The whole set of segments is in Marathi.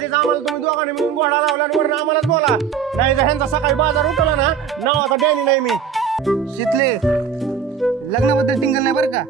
आधीच आम्हाला तुम्ही दोघांनी मिळून घोडा लावला आणि वरून आम्हालाच बोला. नाही जर ह्यांचा सकाळी बाजार उठवला ना, नावाचा डॅनी नाही मी. शितले लग्नाबद्दल टिंगल नाही बरं का.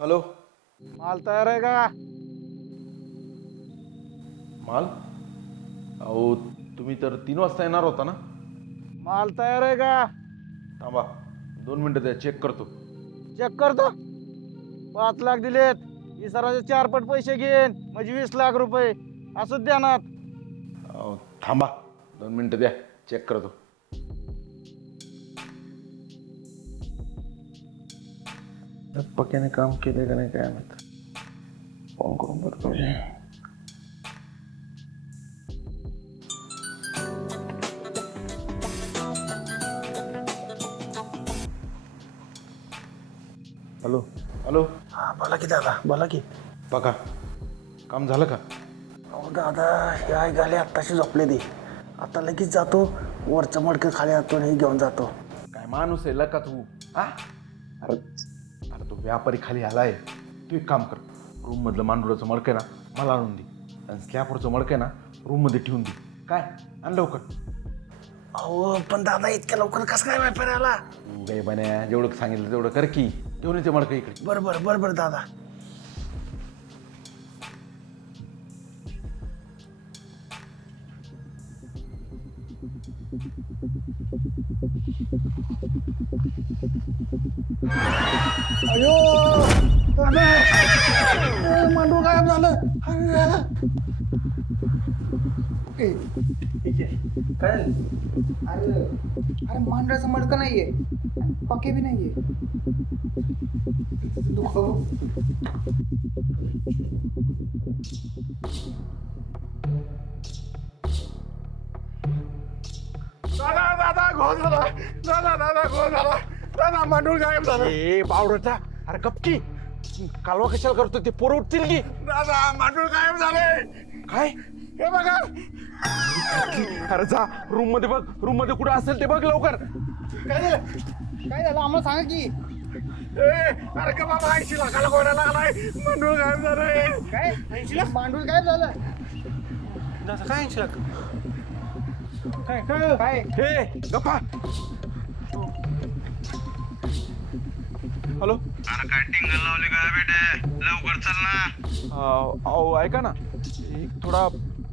हॅलो. माल तयार आहे का? माल? अहो तुम्ही तर 3 वाजता येणार होता ना. माल तयार आहे का? थांबा 2 मिनिटं द्या, चेक करतो. चेक करतो. 5 लाख दिलेत. इसाराचे 4 पट पैसे घेईन म्हणजे 20 लाख रुपये असंच देणार. अहो थांबा 2 मिनिटं द्या, चेक करतो. पक्याने काम केले का नाही काय माहित. फोन करून बघतो. हॅलो. हॅलो. हा बोला की दादा बोला की. पका काम झालं का? अहो दादा हे आई गाले आत्ताशी झोपले ते. आता लगेच जातो वरचं मडकं खाली आणतो हे घेऊन जातो. काय माणूस आहे का तू? हा अरे अरे तो व्यापारी खाली आलाय. तू एक काम कर, रूम मधलं मांडुराचं मडकं आहे ना मला आणून दे, आणि स्लॅपवरचं मडकं आहे ना रूम मध्ये ठेवून दे. काय आण लवकर. अहो पण दादा इतक्या लवकर कसं काय व्यापारी आला. गाय बन्या जेवढं सांगितलं तेवढं कर की. घेऊन येते मडकं इकडे. बरोबर बरोबर दादा. अयो मांडूळ गायब झालं. काय अरे अरे मांडराचं मडकं नाहीये, पके बी नाहीये. दादा दादा घोळ झाला. दादा दादा घोळ झाला. दादा मांडूळ गायब झालं. ए बावडटा, अरे गपकी. कालवा कशाला करतो? ते पोरं उठतील की. दादा मांडूळ गायब झाले. काय? हे बघा. अरे जा रूम मध्ये बघ, रूम मध्ये कुठं असेल ते बघ लवकर. काय झालं? काय झालं आम्हाला सांगा की. अरे का बाबा 80 लाखाला घोडा लागलाय. मांडूळ गायब झालंय. काय 80 लाख मांडूळ गायब झालं. काय 80 लाख? काय काय हे गप्पा. हॅलो. अरे काय टिंगल लावली काय बेटे, लवकर चल ना. अहो ऐका ना, एक थोडा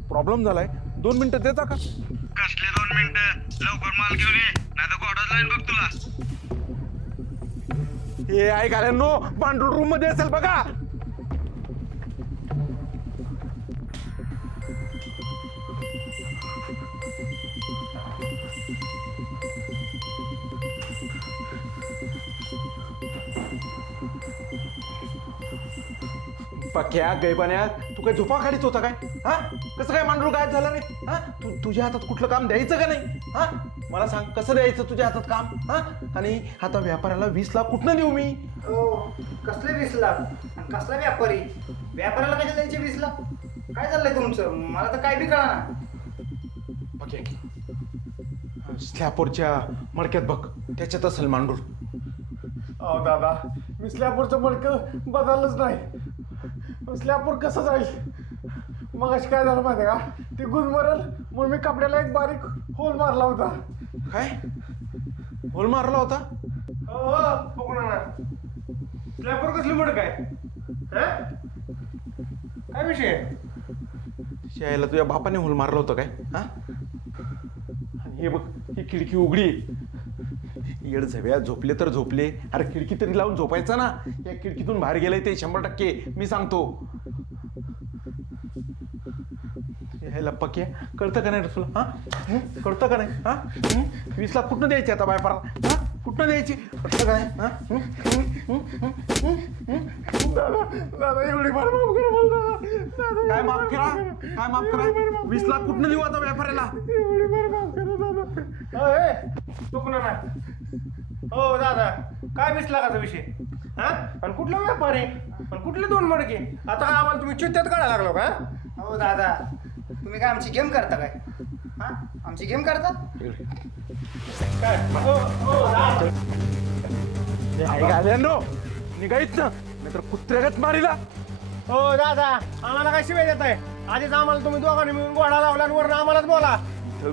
प्रॉब्लेम झालाय. 2 मिनिटं देता का? कसले 2 मिनिटं, लवकर माल घेऊन ये, नाही तर घोडाच लाईन बघ तुला. हे ऐकायला नो पांढरू रूम मध्ये असेल बघा. पक्या गैबान्या, तू काय झोपा काढीत होता काय? हा कसं काय मांडूळ गायब झाला नाही? हा तुझ्या हातात कुठलं काम द्यायचं का नाही? हा मला सांग, कसं द्यायचं तुझ्या हातात काम? हा आणि आता व्यापाऱ्याला 20 लाख कुठनं देऊ मी? कसले 20 लाख आणि कसला व्यापारी? व्यापाऱ्याला कशा द्यायचे 20 लाख? काय चाललंय तुमचं? मला तर काय बी कळना. पक्या स्लॅपवरच्या मडक्यात बघ, त्याच्यात असेल मांडूळ. अहो दादा मी स्लॅपवरचं मडकं बदललंच नाही. स्लॅपवर कसं जाईल? मग अशी काय झालं माहिती का, ती गुदमरल म्हणून मी कपड्याला एक बारीक होल मारला होता. काय होल मारला होता? स्लॅपवर कसली मडक आहे? काय विषय? शाळेला तुझ्या बापाने होल मारलं होतं काय? हा आणि हे बघ, ही खिडकी उघडी. येड झव्या झोपले तर झोपले. अरे खिडकी तरी लावून झोपायचा ना. या खिडकीतून बाहेर गेलंय ते 100% मी सांगतो. ह्याला पक्या कळतं का नाही तुला? हा कळतं का नाही? हा 20 लाख कुठनं द्यायचे आता बायपारा? हा कुठनं द्यायची? कळतं काय? हा दादा एवढी फार माफ करा मला. काय माफ करा? काय माफ करा? 20 लाख कुठनं देऊ आता व्यापाऱ्याला? एवढी फार माफ करा दादा. तो कुणाला? हो दादा, काय 20 लाखाचा विषय? हा, आणि कुठला व्यापार आहे आणि कुठले 2 मडके? आता काय आम्हाला तुम्ही चित्त्यात काढायला लागलो का? हो दादा, तुम्ही काय आमची गेम करता काय? हा, आमची गेम करता? काय दादा. गाड्यांनो निघायच ना नाहीतर कुत्र्यागत मारीला. हो दादा, आम्हाला काय शिवाय देत आहे? आधीच आम्हाला तुम्ही दोघांनी मिळून घोडा लावला आणि वरनं आम्हालाच बोला.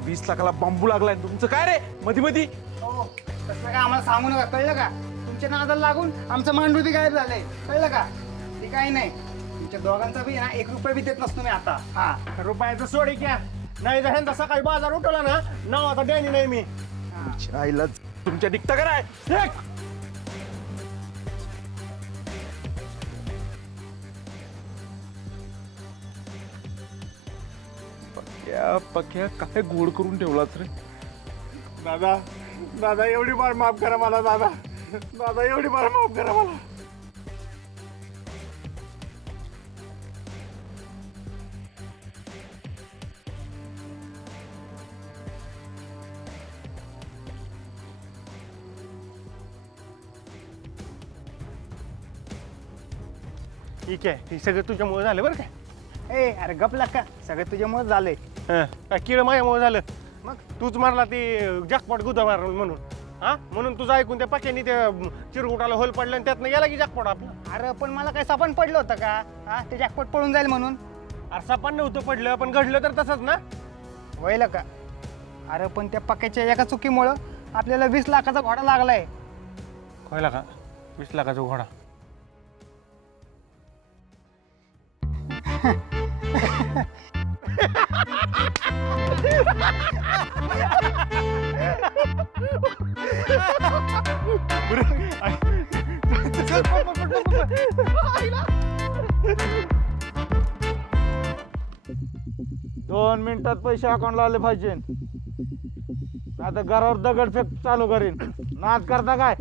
20 लाखाला बांबू लागलाय तुमचं काय रे मधी मधी? हो, तसं काय आम्हाला सांगू नका, कळलं का? तुमच्या नादाला लागून आमचं मांडू बी गायब झालंय, कळलं का? ते काही नाही, तुमच्या दोघांचा बी ना 1 रुपया बी देत नसतो मी आता. हा, रुपयाचं सोडी घ्या, नाही तर ह्यांचा सकाळी बाजार उठवला ना, नाव आता डॅनी नाही मी. आईला तुमच्या डिक्ता कराय. पक्या काय गोड करून ठेवलाच रे. दादा, दादा एवढी बार माफ करा मला दादा. दादा एवढी बार माफ करा मला. ठीक आहे, हे सगळं तुझ्यामुळे झालं बरं का? ए अरे गपला का, सगळं तुझ्यामुळे झालंय. काय किळ माझ्यामुळे झालं? मग तूच मारला ते जॅकपॉट गुदा मारलं म्हणून. हा, म्हणून तुझं ऐकून त्या पाक्यानी त्या चिरकुटाला होल पडलं आणि त्यातनं गेला की जॅकपॉट आपला. अरे पण मला काय सापण पडलं होतं का? हा, ते जॅकपॉट पळून जाईल म्हणून. अरे सापान नव्हतं पडलं, पण घडलं तर तसंच ना. व्हायला का? अरे पण त्या पक्याच्या एका चुकीमुळं आपल्याला 20 लाखाचा घोडा लागलाय. कळला का? 20 लाखाचा घोडा. दोन मिनिटात पैसे अकाउंटला आले पाहिजे. आता घरावर दगडफेक चालू करीन. नाच करता काय?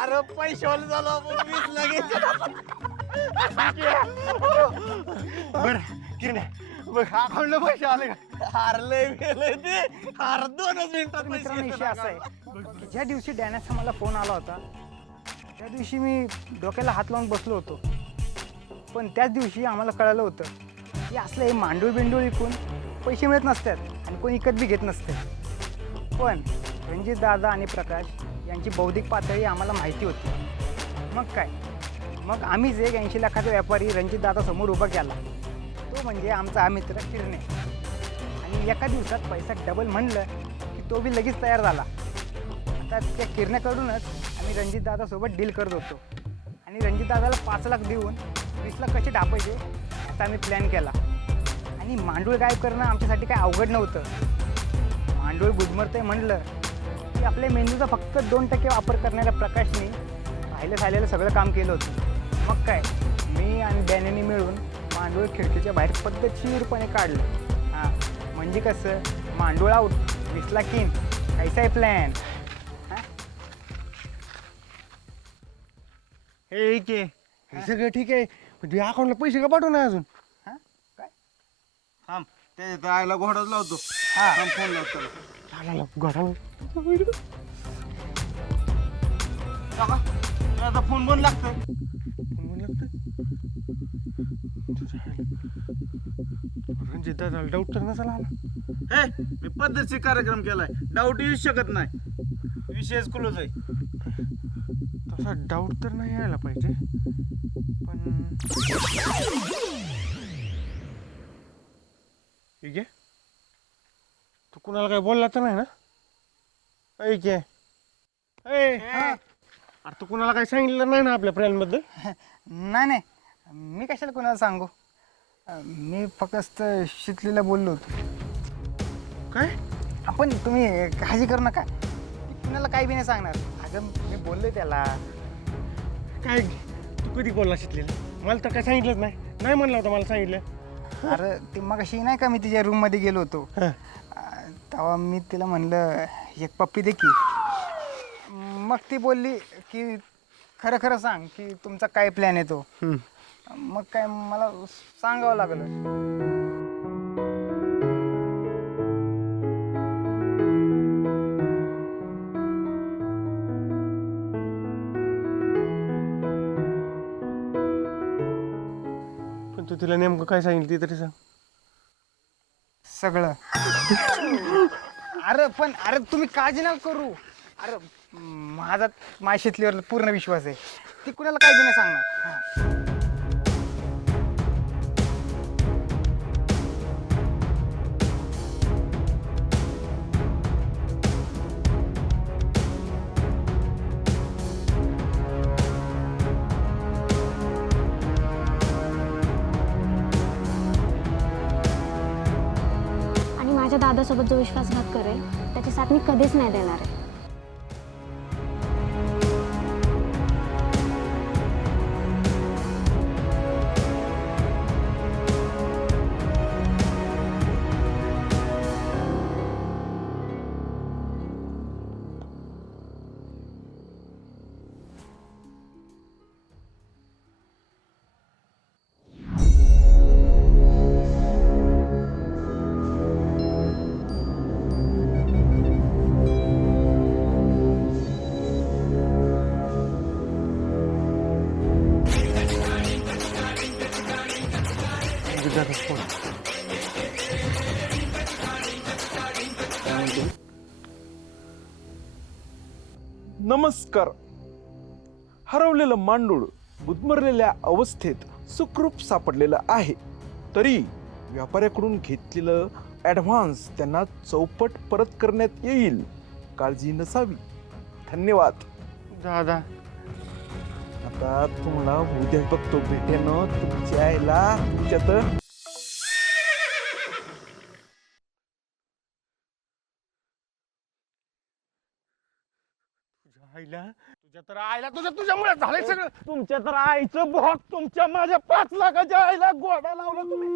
अरे पैशावाला झालो आपण 20 लाख. बरं किरण्या बघ, अकाउंटला पैसे आले का? हारले गेले ते. हार 2 मिनिटात मित्रांनो विषय असा आहे की ज्या दिवशी डॅनॅचा मला फोन आला होता त्या दिवशी मी डोक्याला हात लावून बसलो होतो. पण त्याच दिवशी आम्हाला कळालं होतं की असलं हे मांडूळ बिंडूळ विकून पैसे मिळत नसतात आणि कोणी विकत बी घेत नसते. पण रणजित दादा आणि प्रकाश यांची बौद्धिक पातळी आम्हाला माहिती होती. मग काय, मग आम्हीच एक 80 लाखाचा व्यापारी रणजित दादा समोर उभा केला. तो म्हणजे आमचा हा मित्र किरणे. आणि एका दिवसात पैसा डबल म्हणलं की तो बी लगेच तयार झाला. आता त्या किरण्याकडूनच आम्ही रणजित दादासोबत डील करत होतो. आणि रणजित दादाला 5 लाख देऊन 20 लाख कसे ढापायचे याचा आम्ही प्लॅन केला. आणि मांडूळ गायब करणं आमच्यासाठी काय अवघड नव्हतं. मांडूळ गुदमरतंय म्हणलं की आपल्या मेंदूचा फक्त 2% वापर करणाऱ्या प्रकाशने राहिलं झालेलं सगळं काम केलं होतं. मग काय, मी आणि डॅनीने मिळून मांडूळ खिडकीच्या बाहेर पद्धतशीरपणे काढलं. हां, म्हणजे कसं, मांडूळ आऊट 20 लाख इन. कैसा आहे प्लॅन? हे के हे सगळं ठीक आहे, पण तुझ्या अकाउंटला पैसे का पाठवू नाही अजून? हां काय? थांब, ते जायला घोडाच लावतो. हां थांब, फोन लावतो. चला घोडा. आता फोन बंद लागतोय. रणजित दादा डाऊट तर नसायला आला. हे, मी पद्धतशीर कार्यक्रम केलाय. डाऊट येऊ शकत नाही. विषयच क्लोज आहे. तसा डाऊट तर नाही यायला पाहिजे, पण ठीक आहे. तू कुणाला काय बोलला तर नाही ना? ऐक आहे. अरे तू कुणाला काय सांगितलं नाही ना आपल्या प्लॅन बद्दल? नाही नाही, मी कशाला कोणाला सांगू. मी फक्त शितलीला बोललो होतो. काय? आपण तुम्ही काळजी करू नका, ती कुणाला काही बी नाही सांगणार. अगं मी बोललोय त्याला. काय तू कधी बोलला शिकलेलं? मला तर काय सांगितलंच नाही. नाही म्हणलं होतं मला सांगितलं. अरे ते मग अशी नाही का, मी तिच्या रूममध्ये गेलो होतो तेव्हा मी तिला म्हणलं एक पप्पी दे की. मग ती बोलली की खरं खरं सांग की तुमचा काय प्लॅन आहे तो. मग काय मला सांगावं लागलं. पण तू तिला नेमकं काय सांगितलं ते तरी सांग. सगळं. अरे तुम्ही काळजी नका करू. अरे माझ्या शेतलीवर पूर्ण विश्वास आहे. ती कुणाला काही बी नाही सांगणार. हां. आणि माझ्या दादासोबत जो विश्वासघात करेल त्याची साथ मी कधीच नाही देणार आहे. नमस्कार. हरवलेलं मांडूळ गुदमरलेल्या अवस्थेत सुखरूप सापडलेलं आहे, तरी व्यापाऱ्याकडून घेतलेलं ॲडव्हान्स त्यांना चौपट परत करण्यात येईल. काळजी नसावी. धन्यवाद. दादा आता तुम्हाला उद्या बघतो भेटेनं तुमच्या आईला तुमच्यात. तुझ्यामुळे झालंय सगळं. तुमच्या तर आईचं भोग तुमच्या माझ्या 5 लाखाच्या आईला गोडा लावला तुम्ही.